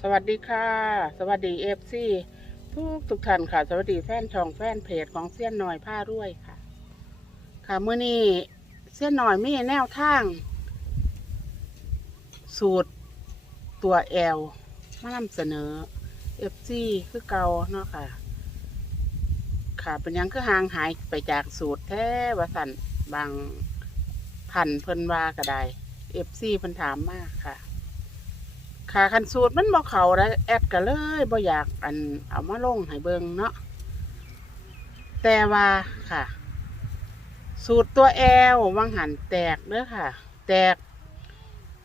สวัสดีค่ะ สวัสดีเอฟซีทุกทุกท่านค่ะ สวัสดีแฟนช่องแฟนเพจของเสี้ยนหน่อยผ้าด้วยค่ะ ค่ะเมื่อนี้เสี้ยนหน่อยมีแนวทาง สูตรตัวแอลมานำเสนอเอฟซีคือเก่าเนาะค่ะ ค่ะเป็นยังคือห่างหายไปจากสูตรแท้วสันบางพันเพิ่นว่าก็ได้เอฟซีเพิ่นถามมากค่ะ ค่ะคันสูตรมันบ่เขาแล้วแอดก็เลยบ่อยากอันเอามาลงให้เบิงเนาะแต่ว่าค่ะ สูตรตัวแอลวังหันแตกเด้อค่ะ แตก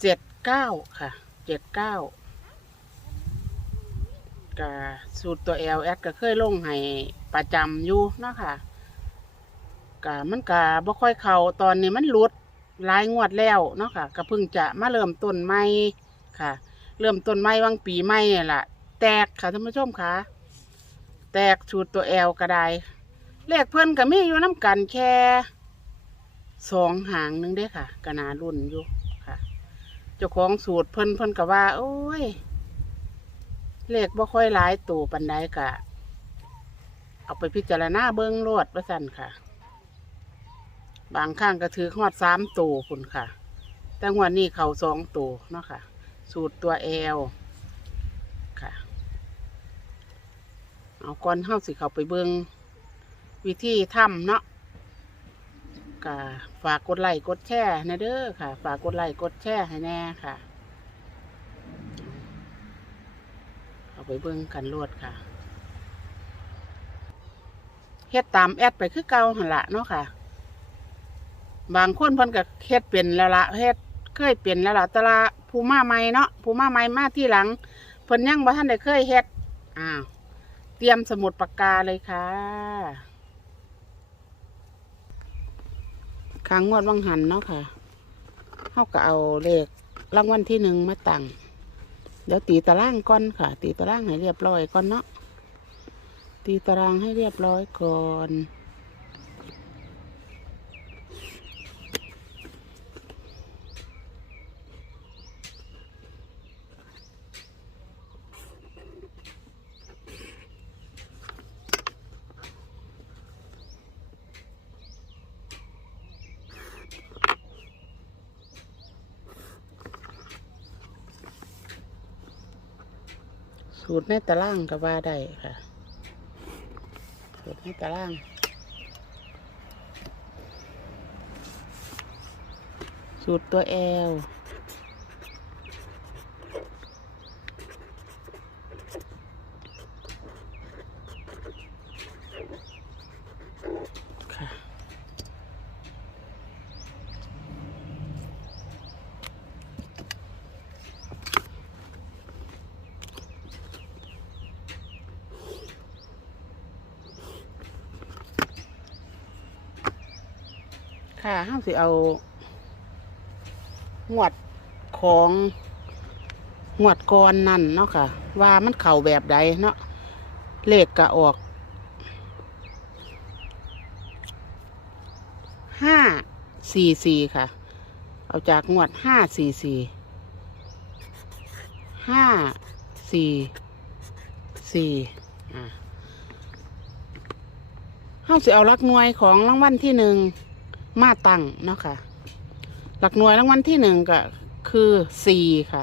เจ็ดเก้าค่ะเจ็ดเก้าก็สูตรตัวแอลแอดก็เคยลงให้ประจำอยู่เนาะค่ะก็มันก็บ่ค่อยเข้าตอนนี้มันหลุดหลายงวดแล้วเนาะค่ะก็เพิ่งจะมาเริ่มต้นใหม่ค่ะ เริ่มต้นไม้วังปีใหม่เนี่แหละแตกค่ะท่านผู้ชมค่ะแตกชูดตัวแอลก็ได้เลขเพิ่นก็มีอยู่น้ำกันแค่สองหางหนึงเด้ค่ะกนารุ่นอยู่ค่ะ เจ้าของสูตรเพิ่นเพิ่นก็ว่า โอ้ย เลขบ่ค่อยหลายตัวปันใดกะ เอาไปพิจารณาเบิ้งโลดว่าสั่นค่ะ บางข้างก็ถือฮอดสามตัวคุณค่ะ แต่วันนี้เขาสองตัวเนาะค่ะ สูตรตัวแอลค่ะ เอาก่อนเข้าสิเขาไปเบิงวิธีทำเนาะก็ฝากกดไลค์กดแชร์นะเด้อค่ะ ฝากกดไลค์กดแชร์ให้แน่ค่ะ เอาไปเบิ่งกันรวดค่ะเฮ็ดตามแอดไปคือเก่าหันละเนาะค่ะ บางคนเพิ่นก็เฮ็ดเป็นแล้วละเฮ็ดเคยเปลี่นแล้วละแต่ละ ผู้มาใหม่เนาะผู้มาใหม่มาที่หลังเพิ่นยังบ่ทันได้เคยเฮ็ดอ้าวเตรียมสมุดปากกาเลยค่ะค้างงวดวังหันเนาะค่ะเฮาก็เอาเลขรางวัลที่หนึ่งมาตั้งเดี๋ยวตีตารางก่อนค่ะ ตีตารางให้เรียบร้อยก่อนเนาะตีตารางให้เรียบร้อยก่อน สูตรในตารางก็ว่าได้ค่ะ สูตรในตารางสูตรตัวแอล ค่ะห้าสิเอาหวดของหวดกรนั่นเนาะค่ะ ว่ามันเข่าแบบใดเนาะเลขกะออกห้าสี่สี่ค่ะ เอาจากงวดห้าสี่สี่ห้าสี่สี่อ่าห้าสิเอาลักหน่วยของรางวัลที่หนึ่ง มาตั้งเนาะค่ะ หลักหน่วยรางวัลที่หนึ่งก็คือสี่ค่ะ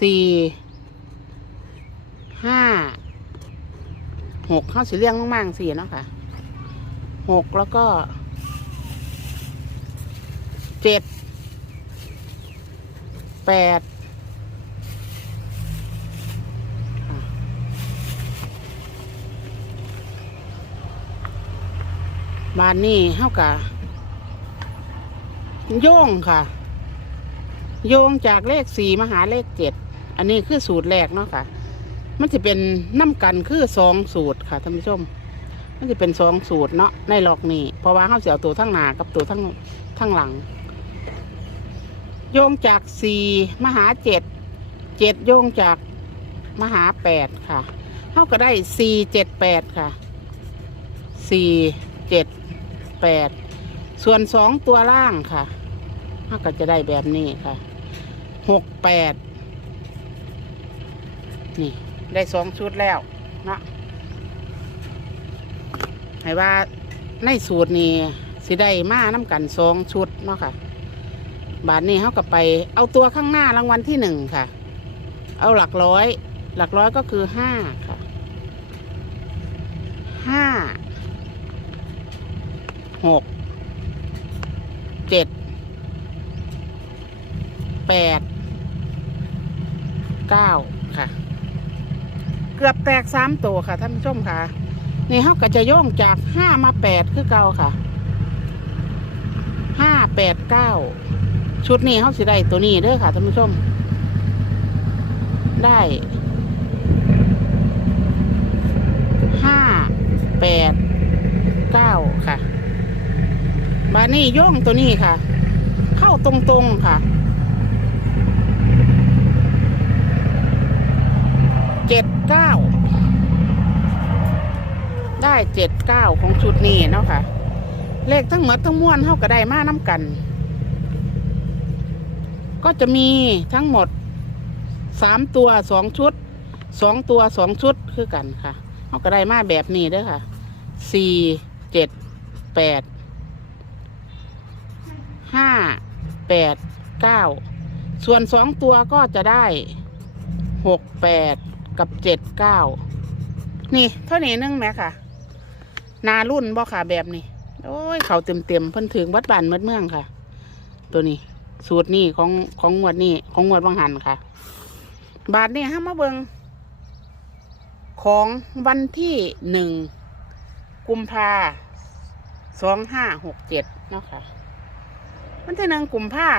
สี่ห้าหกเข้าสีเรียงมากๆสี่เนาะค่ะหกแล้วก็เจ็ดแปด บานนี้เท่ากับโย่งค่ะ โยงจากเลขสี่มาหาเลขเจ็ดอันนี้คือสูตรแรกเนาะค่ะ มันจะเป็นน้ำกันคือสองสูตรค่ะท่านผู้ชม มันจะเป็นสองสูตรเนาะในหลอกนี่เพราะว่าเขาเสียตัวทั้งหน้ากับตัวทั้งทั้งหลัง โยงจากสี่มาหาเจ็ดเจ็ดโยงจากมหาแปดค่ะเขาก็ได้สี่เจ็ดแปดค่ะสี่ เจ็ดแปดส่วนสองตัวล่างค่ะเขาก็จะได้แบบนี้ค่ะหกแปดนี่ ได้สองชุดแล้วเนาะให้ว่าในสูตรนี่สิได้มาน้ำกันสองชุดเนาะค่ะ บาทนี้เขาก็ไป เอาตัวข้างหน้ารางวัลที่หนึ่งค่ะ เอาหลักร้อย หลักร้อยก็คือห้าค่ะห้า หกเจ็ดแปดเก้าค่ะ เกือบแตกสามตัวค่ะ ท่านผู้ชมค่ะ นี่เขาก็จะโย่งจากห้ามาแปดคือเก่าค่ะห้าแปดเก้าชุดนี้เขาสิได้ตัวนี้เด้อค่ะท่านผู้ชม ได้ห้าแปดเก้าค่ะ บานี่ย่องตัวนี้ค่ะ เข้าตรงๆค่ะเจ็ดเก้าได้เจ็ดเก้าของชุดนี้เนาะค่ะ เลขทั้งหมดทั้งมวลเท่าก็ได้มาน้ำกัน ก็จะมีทั้งหมดสามตัวสองชุดสองตัวสองชุดคือกันค่ะเขาก็ได้มาแบบนี้เด้อค่ะสี่เจ็ดแปด ห้าแปดเก้าส่วนสองตัวก็จะได้หกแปดกับเจ็ดเก้านี่ เท่านี้นึงไหมค่ะ นารุ่นบ่ค่ะแบบนี้ โอ้ย เขาเต็มเต็มเพิ่นถึงวัดบ้านเมืดเมืองค่ะ ตัวนี้ สูตรนี่ของของงวดนี่ของงวดบางหันค่ะ บาทนี่ห้ามาเบิงของวันที่หนึ่งกุมภาสองห้าหกเจ็ดเนาะค่ะ วันที่หนึ่งกลุ่มภา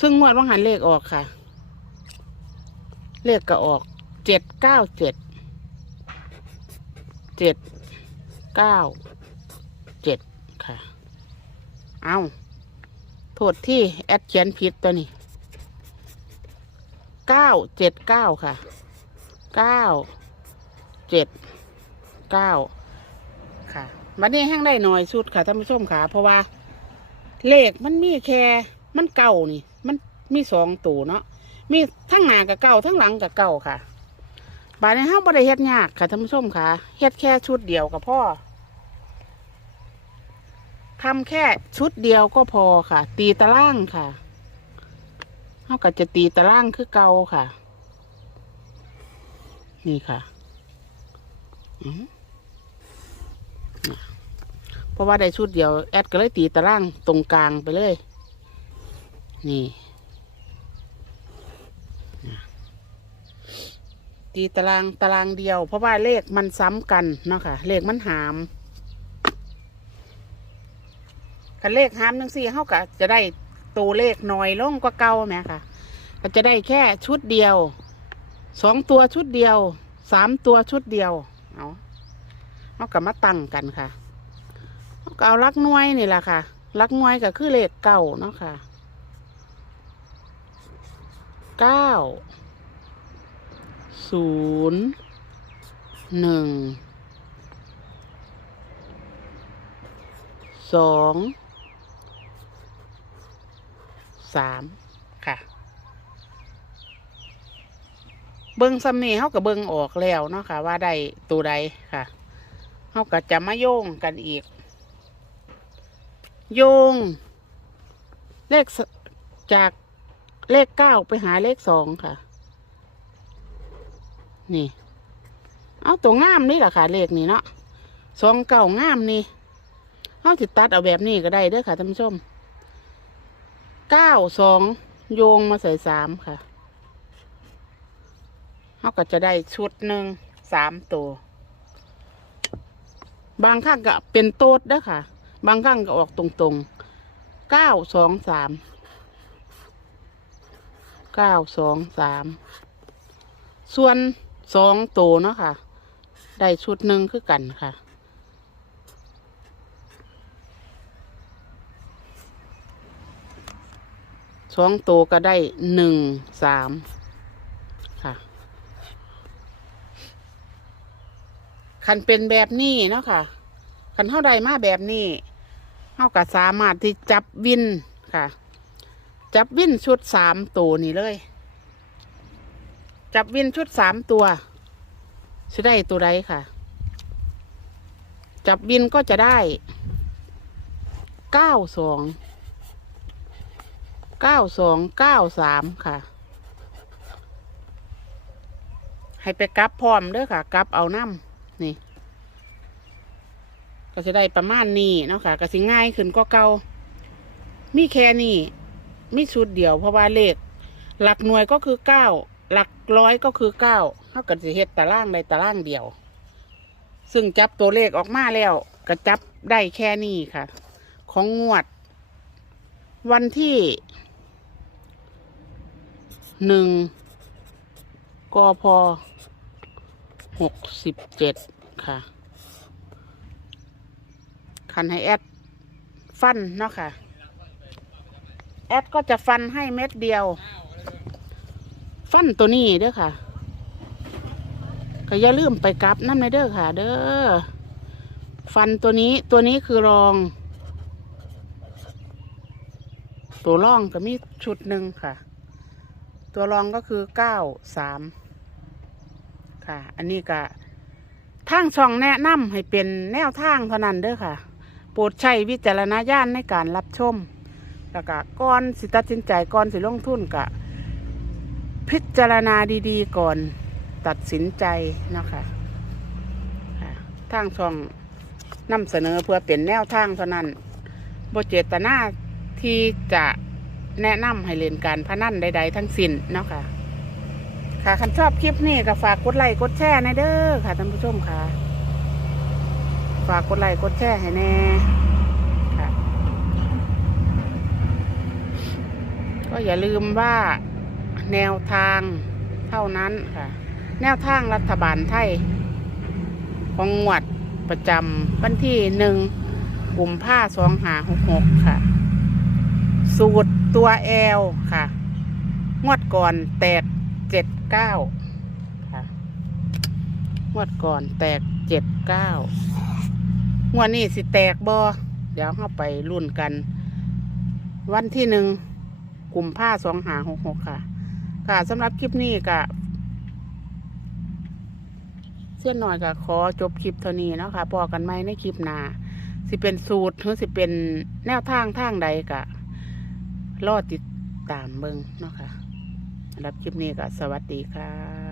ซึ่งงวดบางหันเลขออกค่ะ เลขก็ออกเจ็ดเก้าเจ็ดเจ็ดเก้าเจ็ดค่ะ เอาโทษที่แอดเขียนผิดตัวนี้เก้าเจ็ดเก้าค่ะเก้าเจ็ดเก้า วันนี้แห้งได้หน่อยสุดค่ะท่านผู้ชมค่ะ เพราะว่า เลขมันมีแค่มันเก่านี่ มันมีสองตัวเนาะมีทั้งหน้ากับเก่าทั้งหลังกับเก่าค่ะบาดนี้ห้าบริเฮ็ดยากค่ะท่านผู้ชมค่ะเฮ็ดแค่ชุดเดียวกับพ่อทำแค่ชุดเดียวก็พอค่ะ ตีตารางค่ะเท่ากับจะตีตารางคือเก่าค่ะ นี่ค่ะ อืม ราะว่าได้ชุดเดียวแอดก็เลยตีตารางตรงกลางไปเลย นี่ ตีตารางตารางเดียว เพราะว่าเลขมันซ้ำกันเนาะค่ะเลขมันหามคันเลขหามหนึ่งสี่เขาก็จะได้ตัวเลขน้อยลงกว่าเก่าไหมค่ะก็จะได้แค่ชุดเดียวสองตัวชุดเดียวสามตัวชุดเดียวเอาเขาก็มาตั้งกันค่ะ ก็เอาลักน่วยนี่แหละค่ะลักน่วยก็คือเลขเก่าเนาะค่ะเก้าศูนย์หนึ่งสองสามค่ะ เบิ้งซ้ำนี่เขากับเบิ้งออกแล้วเนาะค่ะ ว่าได้ตัวใดค่ะเขาก็จะมาโยงกันอีก โยง เลขจากเลขเก้าไปหาเลขสองค่ะ นี่ เอาตัวงามนี่แหละค่ะ เลขนี่เนาะสองเก่างามนี่เขาติดตัดเอาแบบนี้ก็ได้เด้อค่ะท่านผู้ชมเก้าสองโยงมาใส่สามค่ะเขาก็จะได้ชุดหนึ่งสามตัว บางข้างก็เป็นโต๊ดเด้อค่ะ บางข้างก็ออกตรงๆเก้าสองสามเก้าสองสามส่วนสองโตเนาะค่ะ ได้ชุดหนึ่งคือกันค่ะ สองโตก็ได้หนึ่งสามค่ะ คันเป็นแบบนี้เนาะค่ะ คันเท่าใดมาแบบนี้ เท่ากับสามารถที่จับวินค่ะ จับวินชุดสามตัวนี่เลย จับวินชุดสามตัวจะได้ตัวใดค่ะ จับวินก็จะได้เก้าสองเก้าสองเก้าสามค่ะ ให้ไปกลับพร้อมเด้อค่ะกลับเอาน้ำนี่ ก็จะได้ประมาณนี้เนาะค่ะก็สิง่ายขึ้นก็เก่ามีแค่นี้มีชุดเดียวเพราะว่าเลข หลักหน่วยก็คือเก้าหลักร้อยก็คือเก้าเท่ากับสิเฮ็ดตารางใดตารางเดียว ซึ่งจับตัวเลขออกมาแล้วก็จับได้แค่นี้ค่ะ ของงวด วันที่หนึ่งกพหกสิบเจ็ดค่ะ คันให้แอดฟันเนาะค่ะ แอดก็จะฟันให้เม็ดเดียว ฟันตัวนี้เด้อค่ะ ก็อย่าลืมไปกลับน้ำในเด้อค่ะ เด้อ ฟันตัวนี้ตัวนี้คือรอง ตัวรองก็มีชุดหนึ่งค่ะ ตัวรองก็คือเก้าสามค่ะ อันนี้ก็ทางช่องแนะนำให้เป็นแนวทางเท่านั้นเด้อค่ะ ปรดใช้วิจารณญาณในการรับชม แล้วก็ก่อนสิตัดสินใจก่อนสิลงทุนกะพิจารณาดีๆ ก่อนตัดสินใจนะคะทางช่องนำเสนอเพื่อเป็นแนวทางเท่านั้นบเจตนาที่จะแนะนำให้เล่นการพนันใด ๆ ทั้งสิ้นเนาะค่ะ ค่ะคันชอบคลิปนี้ก็ฝากกดไลค์กดแชร์ในเด้อค่ะท่านผู้ชมค่ะ ฝากกดไลค์กดแชร์ให้แน่ค่ะ ก็อย่าลืมว่าแนวทางเท่านั้นค่ะ แนวทางรัฐบาลไทย ของงวดประจำวันที่หนึ่งกลุ่มผ้าสองหาหกหกค่ะ สูตรตัวแอลค่ะ งวดก่อนแตกเจ็ดเก้าค่ะ งวดก่อนแตกเจ็ดเก้า งวดนี้สิแตกบอเดี๋ยวเข้าไปรุ่นกัน วันที่หนึ่งกลุ่มผ้าสองหาหกหกค่ะ ค่ะสำหรับคลิปนี้ก็เส้นหน่อยก็ขอจบคลิปเท่านี้เนาะค่ะพอกันไหมในคลิปหน้าสิเป็นสูตรหรือสิเป็นแนวทางทางใดก็รอติดตามเบิ่งเนาะค่ะสำหรับคลิปนี้ก็สวัสดีค่ะ